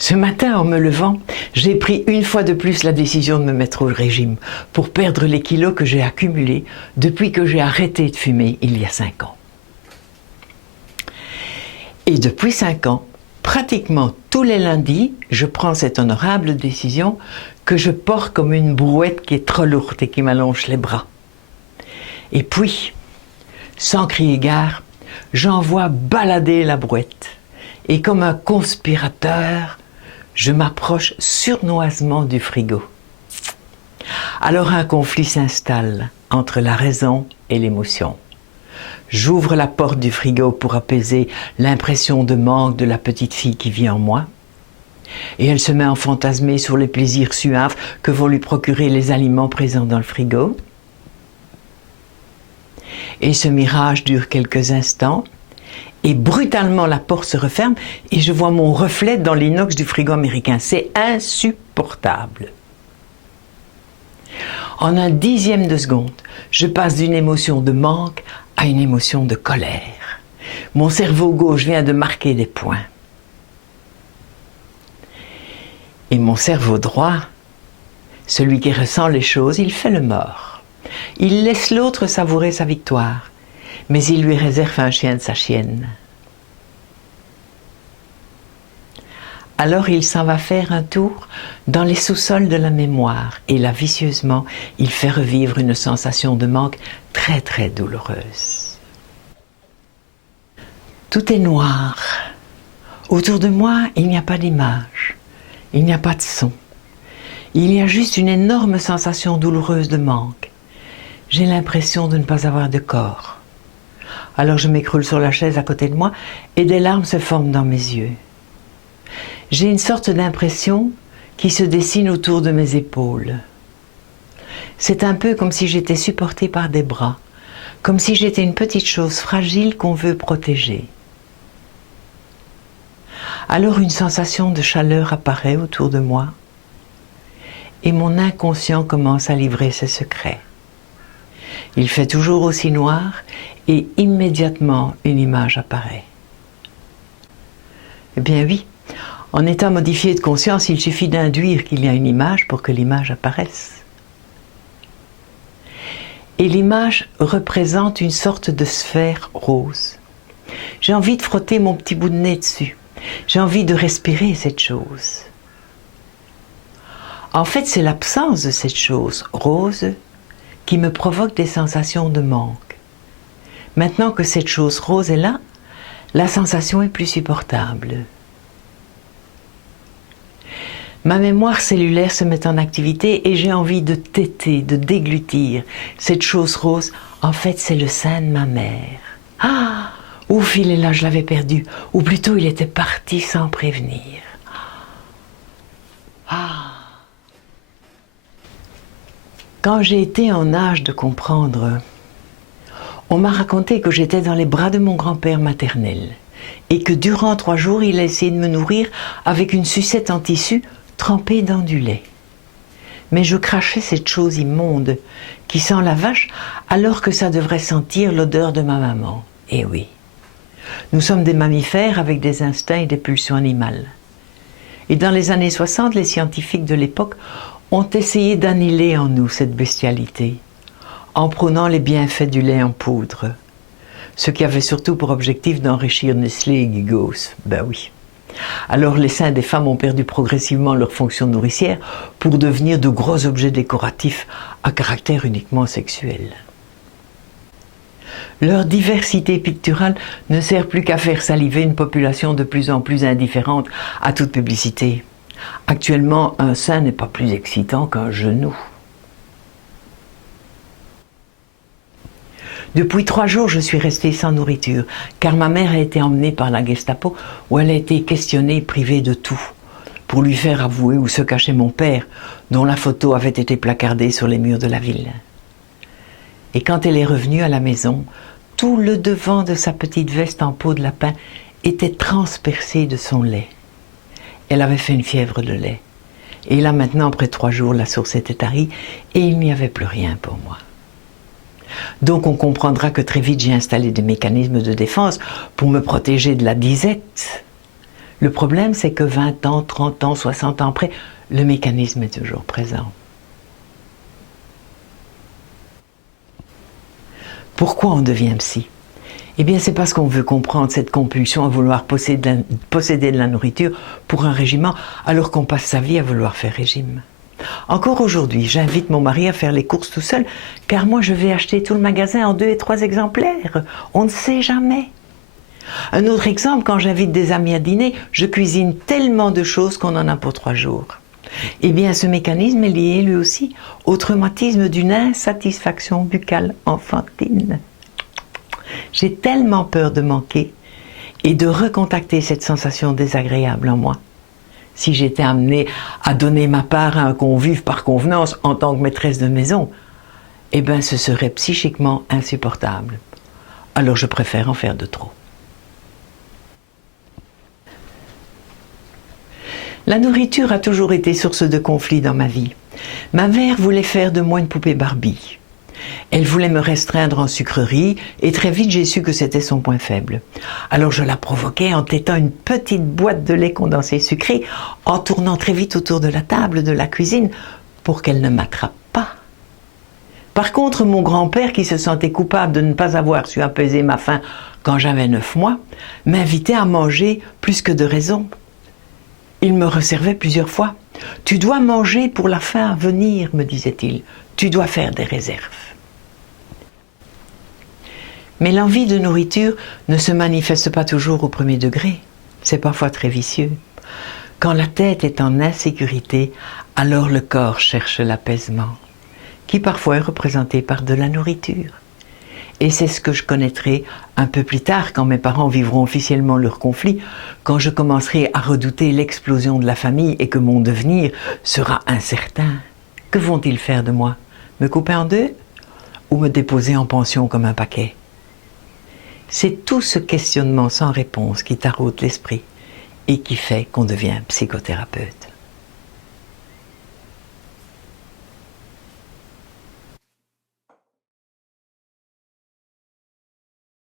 Ce matin, en me levant, j'ai pris une fois de plus la décision de me mettre au régime pour perdre les kilos que j'ai accumulés depuis que j'ai arrêté de fumer il y a 5 ans. Et depuis 5 ans, pratiquement tous les lundis, je prends cette honorable décision que je porte comme une brouette qui est trop lourde et qui m'allonge les bras. Et puis, sans crier gare, j'envoie balader la brouette. Et comme un conspirateur, je m'approche sournoisement du frigo. Alors un conflit s'installe entre la raison et l'émotion. J'ouvre la porte du frigo pour apaiser l'impression de manque de la petite fille qui vit en moi. Et elle se met à fantasmer sur les plaisirs suaves que vont lui procurer les aliments présents dans le frigo. Et ce mirage dure quelques instants. Et brutalement, la porte se referme et je vois mon reflet dans l'inox du frigo américain. C'est insupportable. En un dixième de seconde, je passe d'une émotion de manque à une émotion de colère. Mon cerveau gauche vient de marquer des points. Et mon cerveau droit, celui qui ressent les choses, il fait le mort. Il laisse l'autre savourer sa victoire. Mais il lui réserve un chien de sa chienne. Alors il s'en va faire un tour dans les sous-sols de la mémoire et là, vicieusement, il fait revivre une sensation de manque très très douloureuse. Tout est noir. Autour de moi, il n'y a pas d'image, il n'y a pas de son. Il y a juste une énorme sensation douloureuse de manque. J'ai l'impression de ne pas avoir de corps. Alors je m'écroule sur la chaise à côté de moi et des larmes se forment dans mes yeux. J'ai une sorte d'impression qui se dessine autour de mes épaules. C'est un peu comme si j'étais supportée par des bras, comme si j'étais une petite chose fragile qu'on veut protéger. Alors une sensation de chaleur apparaît autour de moi et mon inconscient commence à livrer ses secrets. Il fait toujours aussi noir et immédiatement une image apparaît. Eh bien oui, en état modifié de conscience, il suffit d'induire qu'il y a une image pour que l'image apparaisse. Et l'image représente une sorte de sphère rose. J'ai envie de frotter mon petit bout de nez dessus. J'ai envie de respirer cette chose. En fait, c'est l'absence de cette chose rose qui me provoque des sensations de manque. Maintenant que cette chose rose est là, la sensation est plus supportable. Ma mémoire cellulaire se met en activité et j'ai envie de téter, de déglutir. Cette chose rose, en fait, c'est le sein de ma mère. Ah! Ouf, il est là, je l'avais perdu. Ou plutôt, il était parti sans prévenir. Ah! Quand j'ai été en âge de comprendre, on m'a raconté que j'étais dans les bras de mon grand-père maternel et que durant 3 jours, il a essayé de me nourrir avec une sucette en tissu trempée dans du lait. Mais je crachais cette chose immonde qui sent la vache alors que ça devrait sentir l'odeur de ma maman. Eh oui, nous sommes des mammifères avec des instincts et des pulsions animales. Et dans les années 60, les scientifiques de l'époque ont essayé d'annihiler en nous cette bestialité, en prônant les bienfaits du lait en poudre, ce qui avait surtout pour objectif d'enrichir Nestlé et Gigos. Ben oui. Alors les seins des femmes ont perdu progressivement leur fonction nourricière pour devenir de gros objets décoratifs à caractère uniquement sexuel. Leur diversité picturale ne sert plus qu'à faire saliver une population de plus en plus indifférente à toute publicité. Actuellement, un sein n'est pas plus excitant qu'un genou. Depuis 3 jours, je suis restée sans nourriture, car ma mère a été emmenée par la Gestapo, où elle a été questionnée et privée de tout, pour lui faire avouer où se cachait mon père, dont la photo avait été placardée sur les murs de la ville. Et quand elle est revenue à la maison, tout le devant de sa petite veste en peau de lapin était transpercé de son lait. Elle avait fait une fièvre de lait. Et là maintenant, après 3 jours, la source était tarie et il n'y avait plus rien pour moi. Donc on comprendra que très vite j'ai installé des mécanismes de défense pour me protéger de la disette Le problème, c'est que 20 ans, 30 ans, 60 ans après, le mécanisme est toujours présent. Pourquoi on devient psy? Eh bien, c'est parce qu'on veut comprendre cette compulsion à vouloir posséder de la nourriture pour un régiment, alors qu'on passe sa vie à vouloir faire régime. Encore aujourd'hui, j'invite mon mari à faire les courses tout seul, car moi je vais acheter tout le magasin en 2 et 3 exemplaires. On ne sait jamais. Un autre exemple, quand j'invite des amis à dîner, je cuisine tellement de choses qu'on en a pour 3 jours. Eh bien, ce mécanisme est lié lui aussi au traumatisme d'une insatisfaction buccale enfantine. J'ai tellement peur de manquer et de recontacter cette sensation désagréable en moi. Si j'étais amenée à donner ma part à un convive par convenance en tant que maîtresse de maison, eh bien ce serait psychiquement insupportable. Alors je préfère en faire de trop. La nourriture a toujours été source de conflits dans ma vie. Ma mère voulait faire de moi une poupée Barbie. Elle voulait me restreindre en sucreries et très vite j'ai su que c'était son point faible. Alors je la provoquais en tétant une petite boîte de lait condensé sucré, en tournant très vite autour de la table de la cuisine pour qu'elle ne m'attrape pas. Par contre, mon grand-père, qui se sentait coupable de ne pas avoir su apaiser ma faim quand j'avais 9 mois, m'invitait à manger plus que de raison. Il me resservait plusieurs fois. « Tu dois manger pour la faim à venir, me disait-il. Tu dois faire des réserves. » Mais l'envie de nourriture ne se manifeste pas toujours au premier degré. C'est parfois très vicieux. Quand la tête est en insécurité, alors le corps cherche l'apaisement, qui parfois est représenté par de la nourriture. Et c'est ce que je connaîtrai un peu plus tard, quand mes parents vivront officiellement leur conflit, quand je commencerai à redouter l'explosion de la famille et que mon devenir sera incertain. Que vont-ils faire de moi? Me couper en 2? Ou me déposer en pension comme un paquet? C'est tout ce questionnement sans réponse qui taraude l'esprit et qui fait qu'on devient psychothérapeute.